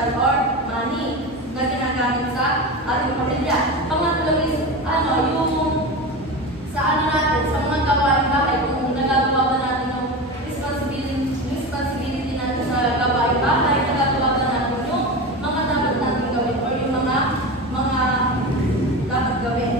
financial or money na ginagamit sa ating pamilya. Pangatlo is, yung sa natin, sa mga gawain bahay, kung nagagawa ba natin yung responsibility natin sa gawain bahay, nagagawa ba natin yung mga dapat natin gawin or yung mga dapat gawin.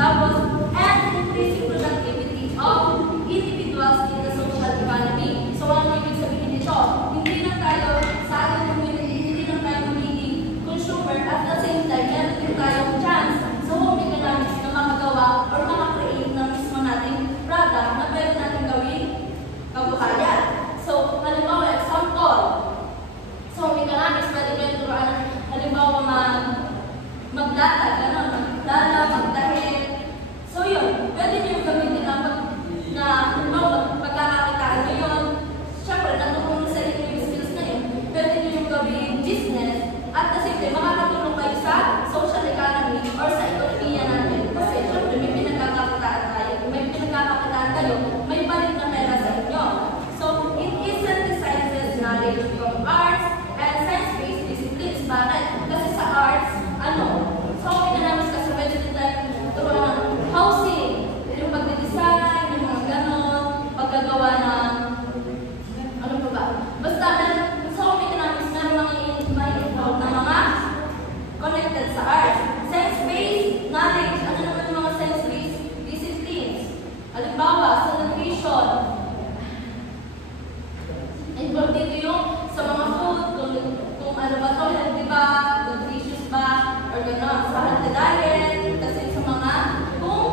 Tapos, and increasing productivity of individuals in the social economy. So, ano ibig sabihin nito? Hindi lang tayo sa ating community, hindi lang tayo magiging consumer, at the same time, meron din tayong chance sa home economics na makagawa or makakreate ng mismo nating product na pwede natin gawin kabuhayan. So, halimbawa, example. So, home economics, pwede kayo turuan, halimbawa, magdata, magdahil. So, yun, pwede nyo gamitin na halimbawa, pagkakakitaan nyo yun, syempre, natutulong sa inyo yung skills na yun, pwede nyo yung gawin business, at the same time, makakatulong kayo sa social economy or sa ekonomiya natin. Kasi, syempre, may pinagkakakitaan kayo, may balik na pera sa inyo. So, it synthesizes knowledge from arts and science-based disciplines. Bakit? Kasi sa arts, so, economics kasi pwede din tayo turuan ng housing, yung pagdidesign, yung mga ganon, paggagawa ng, ano pa ba? Basta, sa home economics, meron mga involved na mga connected sa arts. Science-based knowledge, ano naman yung mga science-based disciplines? Halimbawa, sa nutrition, involved dito yung sa mga food, kung ano ba ito, healthy ba, nutritious ba, or gano'n, sa healthy diet, kasi sa mga, kung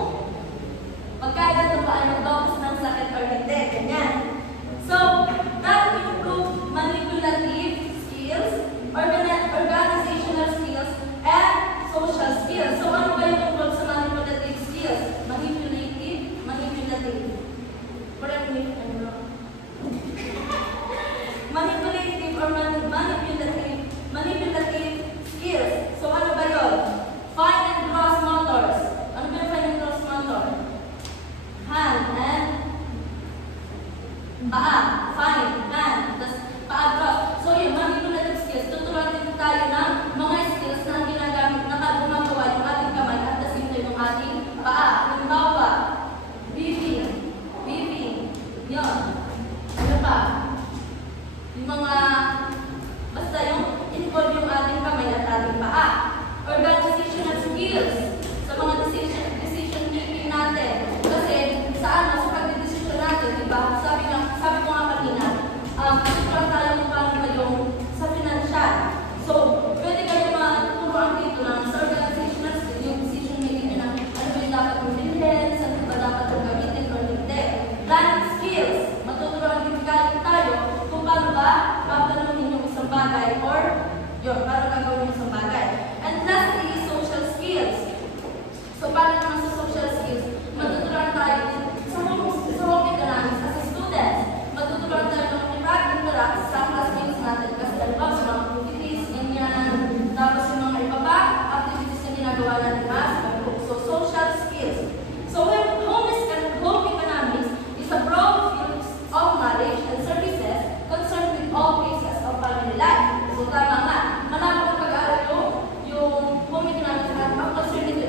pagkailan ito ba ay mag-dogs ng sakit or hindi, ganyan. So, that improve manipulative skills, organizational skills, and social skills. So, ano ba yung involved sa manipulative skills? Manipulative. Correct me if I'm wrong. Manipulative or manipulative skills. So, ano ba yun? Fine and gross motors. Ano ba yung fine and gross motor? Hand and paa. Fine, hand. Tapos, paa, gross. So, yun, manipulative skills. Tuturuan din tayo ng mga skills na ginagamit na gumagawa yung ating kamay at the same time yung ating paa. Halimbawa, weaving. Yun. Ano pa? Yung mga, basta yung involve yung ating kamay at ating paa. Organizational skills sa mga decision making natin. Kasi sa pagdedesisyon natin, diba? Sabi ko nga kanina, tuturuan tayo kung paano kayong sa financial. So, pwede kayo matuturuan dito na sa organizational skills, yung decision making nyo na ano ba yung dapat yung bilhin, saan ba dapat yung gamitin or hindi. Planning skills, matuturuan din tayo kung paano ba gagawin yung isang bagay or yun, paano gagawin yung isang bagay. And lastly, social skills. So, paano naman sa social skills? Matuturuan tayo din sa home economics as a student. Matuturuan tayo ng interact sa classmates natin kasi halimbawa sa mga activities, ganyan. Tapos yung mga iba pa, activities na ginagawa natin sa group. So, social skills. So, home economics is a broad field of knowledge and services concerned with all phases of family life. So, tama nga. Malapit ang pag-aaral yung home economics at ang concern nito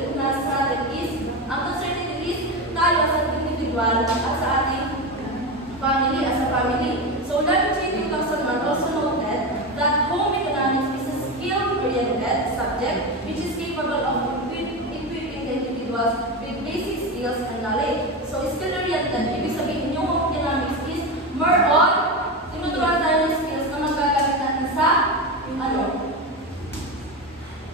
is tayo as an individual at sa ating family as a family. So, Lecture 2001 also noted that home economics is a skill-oriented subject which is capable of equipping the individuals with basic skills and knowledge. So, skill-oriented, ibig sabihin yung home economics is more on tinuturuan tayo ng skills na magagamit natin sa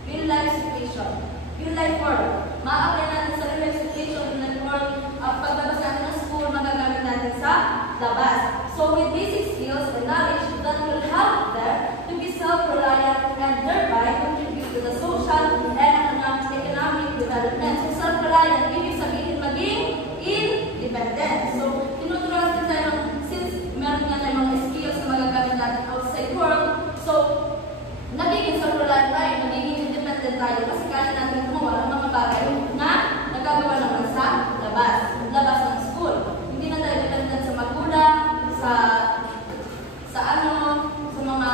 real life situation, real life world. Ma-apply natin sa real life situation, real life world, paglabas natin ng school, magagamit natin sa labas. So, with basic skills and knowledge that will help them to be self-reliant and thereby contribute to the social and economic development. So, self-reliant, ibig sabihin maging independent. So, tinuturuan din tayo since meron nga tayo mga skills na magagamit natin outside world. So, nagiging self-reliant tayo, nagiging independent tayo kasi kaya natin gumawa ng mga bagay na nagagawa naman sa labas ng school. Hindi na tayo dependent sa magulang, sa mga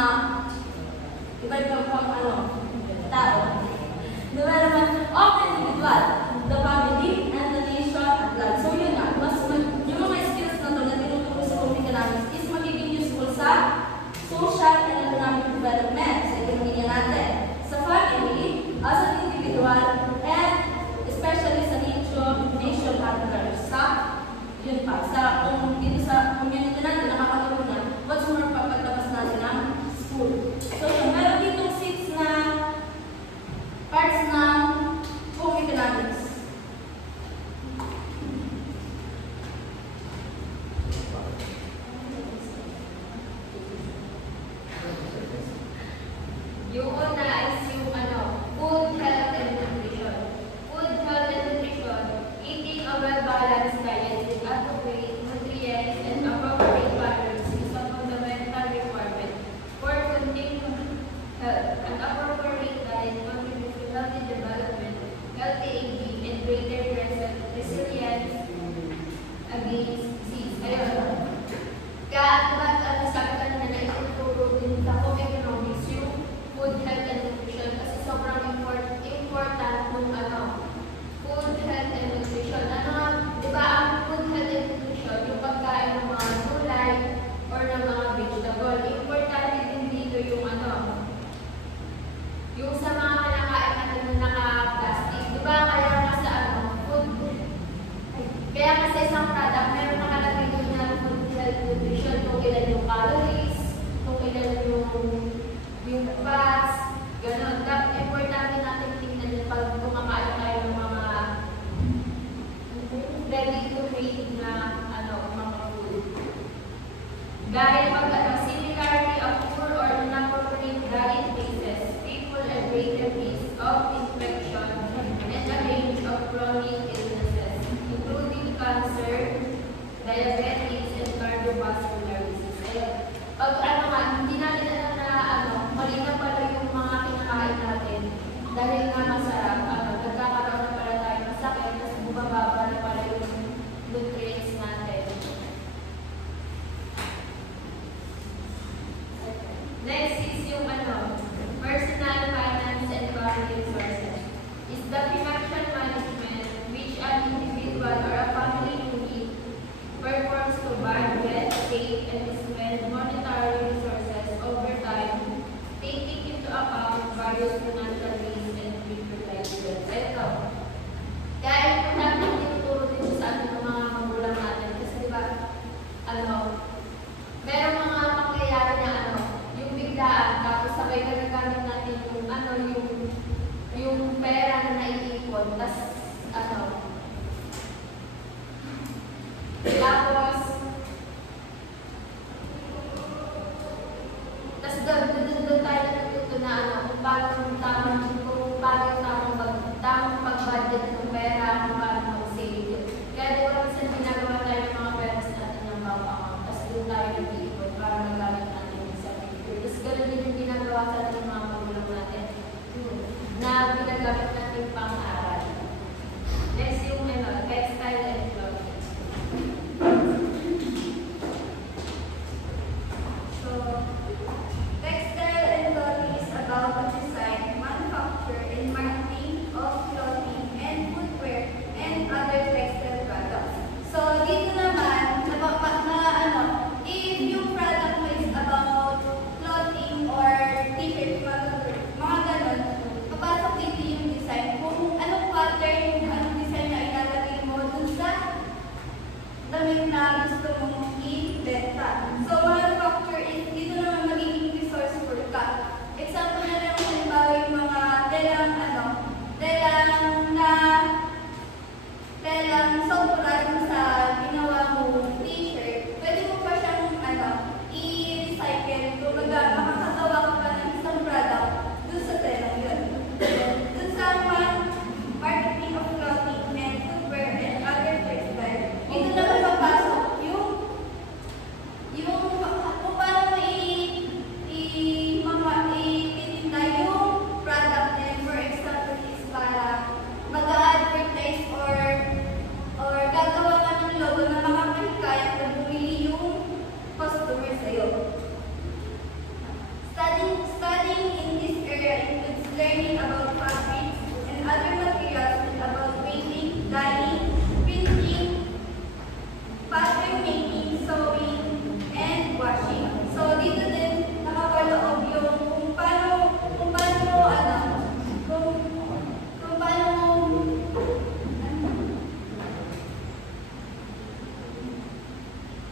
Kaya nga sa isang product, meron nakalagay doon na food health nutrition, kung ilan yung calories, kung ilan yung fats, gano'n. Importante natin tingnan yun pag kumakain tayo ng mga ready to eat na mga food. Dahil pag similarity of poor or inappropriate diet cases, people at greater risk of infection and a range of chronic illnesses, including cancer, diabetes, and cardiovascular disease. Ayun. Pag hindi natin alam na mali na pala yung mga kinakain natin, dahil nga masarap, nagkakaroon na pala tayo ng sakit, tapos bumababa na pala yung nutrients natin. Next is yung personal finance and family resources. Is the financial management which an individual or a family unit performs to budget, save, and spend monetary resources over time, taking into account various financial risks and future livelihoods. Ito. Kaya importante yung tinuturo dito sa ating mga magulang natin. Kasi diba, merong mga mangyayari na yung biglaan, tapos sabay ganagamit natin yung pera na naiipon, tapos doon tayo natututo na kung paano yung tamang pag-budget ng pera, kung paano mag-save. Kaya di ba minsan ginagawa tayo ng mga parents natin ng bank account, tapos doon tayo nag-iipon para magamit natin yung sa future. Tapos gano'n din yung ginagawa sa ating mga magulang natin na ginagamit natin pang-aral. Next yung textile and clothing. So, textile and clothing is about the design, manufacture, and marketing of clothing and footwear and other textile products. So, dito naman, if yung product mo is about clothing or t-shirt, mga ganon, papasok dito yung design. Kung anong pattern, anong design na ilalagay mo dun sa damit na gusto mong i-benta. So, manufacture is dito naman magiging resource for ka. Example na lang halimbawa yung mga telang sobra sa ginawa mo t-shirt, pwede mo pa siyang i-recycle. Kumbaga, makakagawa ka pa ng isang product dun sa telang yun. Dun sa marketing of clothing and footwear and other textile, ito naman papasok yung kung paano mo ititinda yung product din. For example, is para mag-advertise or gagawa ka ng logo na makakahikayat na bumili yung customer sa'yo. Studying in this area includes learning about fabrics and other materials and about painting, dyeing, printing, pattern making, sewing, and washing. So dito din nakapaloob yung kung paano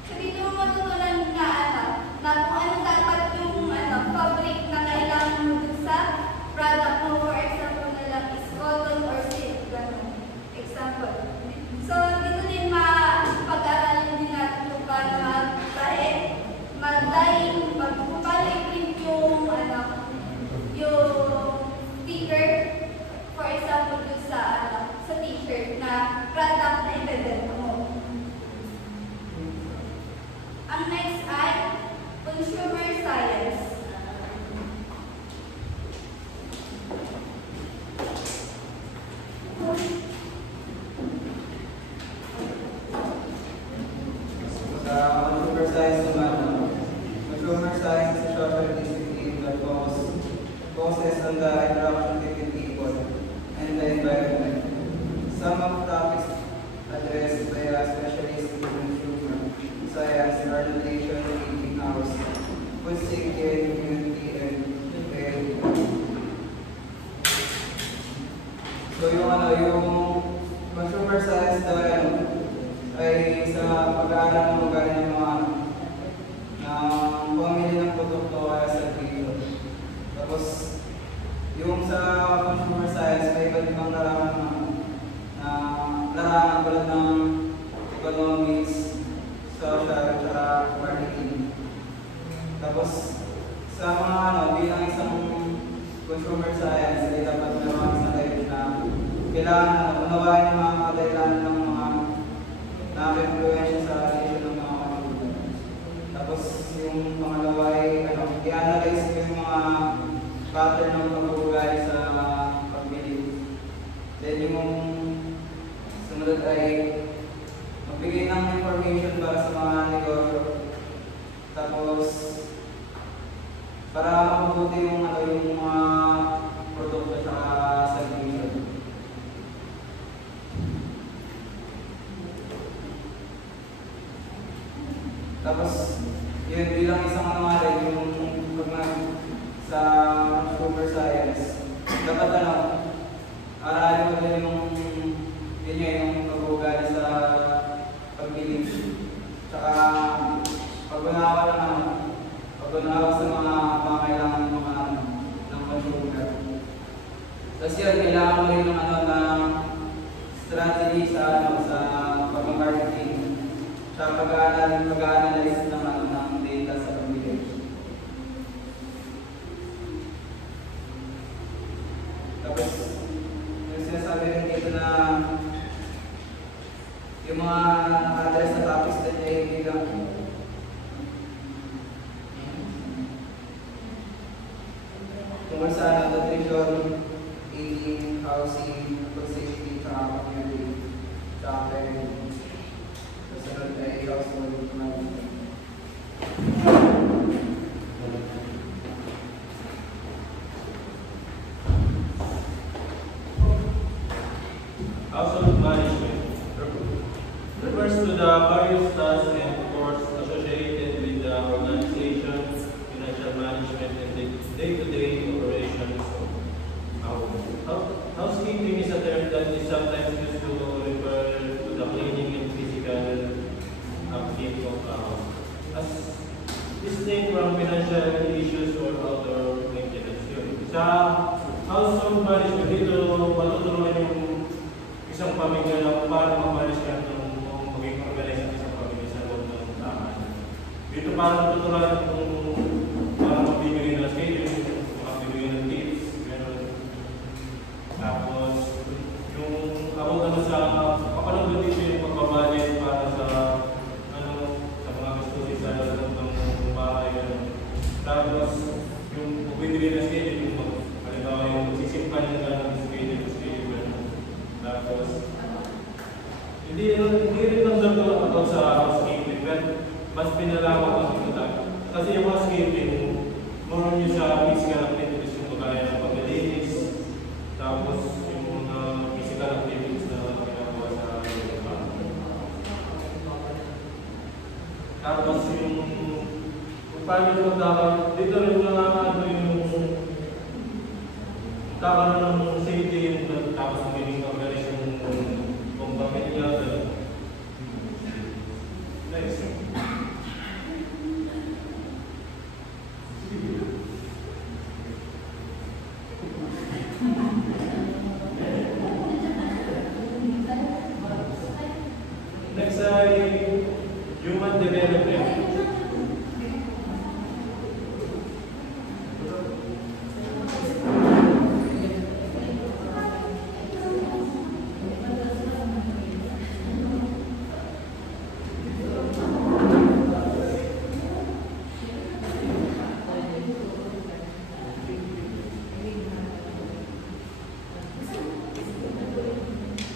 so dito mo matutunan na kung ano dapat yung fabric na kailangan mo dun sa product mo. For example na lang is cotton or silk. Example. So dito din pag-aralin din natin kung paano mag-dyeing, kung paano i-print yung sticker. For example dun sa t-shirt na product na ibebenta mo. Ang next ay consumer science. Sa consumer science naman, consumer science is a social discipline that focuses on the interaction between people and the environment. Some of topics address pag-aaral ng ugali ng mga ng pamili ng produkto kaya sa dito. Tapos, yung sa consumer science, may iba't ibang larangan tulad ng economics, social, at marketing. Tapos, sa mga bilang isang consumer science, ay dapat meron isang type na kailangan unawain yung mga kadahilanan ng mga nakaka-influensya sa issue ng mga consumer. Tapos, yung pangalawa ay i-analyze ko yung mga pattern ng pag-uugali sa pagbili. Then yung sunod ay magbigay ng information para sa mga negosyo. Tapos, para mabuti yung mga produkto sa service. Tapos, yun bilang isang yung sa consumer science, dapat aralin mo din yung pag-uugali sa pagbili. Tsaka, pag-unawa sa mga kailangan ng consumer. Tapos yun, kailangan mo rin ng strategy sa pag-marketing. Tsaka pag-analyze ng data sa pagbili. Tapos, yung sinasabi rin dito na yung mga naka-address na topics din ay hindi lang tungkol sa nutrition, eating, housing, food safety, tsaka community, tsaka parenting. Kasunod ay household management. Household management refers to the various tasks and chores associated with the organization, financial management, and the day-to-day operations of household. Housekeeping is a term that is sometimes used to refer to the cleaning and physical upkeep of a house, as distinct from financial issues or outdoor maintenance. Sa household management, dito matutulungan yung isang pamilya na kung paano mag-manage ka kung maging organize ang isang pamilya sa loob ng tahanan. Dito parang tuturuan kung parang magbibigay ng schedule, magbibigay ng tips, gano'n. Tapos, yung about naman sa kapanood dito yung pagbabudget para sa sa mga gastusin sa loob ng bahay, gano'n. Tapos, yung magbibigay ng schedule, yung halimbawa yung sisimpan yung gano'n schedule, gano'n. Tapos, hindi rin lang daw about sa housekeeping, but mas pinalawak ang ito. Kasi yung housekeeping, more nyo sa physical activities yung kagaya ng paglilinis, tapos yung mga physical activities na ginagawa sa bahay. Tapos yung kung paano yung magkakaroon, dito rin yung kakaroon ng safety yung tapos magiging organize yung pamilya. Next. Next ay human development.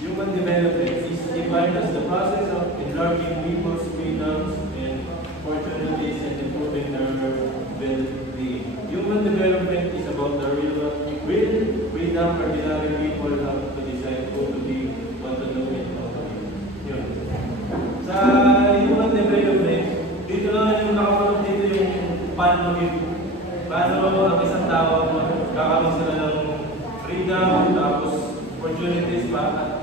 Human development is defined as the process of enlarging people's freedoms and opportunities and improving their well-being. Human development is about the real freedom ordinary people have to decide who to be, what to do, and how to be. Yun. Sa human development, dito lang yung nakapulog dito yung paano ang isang tao magkakaroon sila ng freedom, tapos opportunities pa,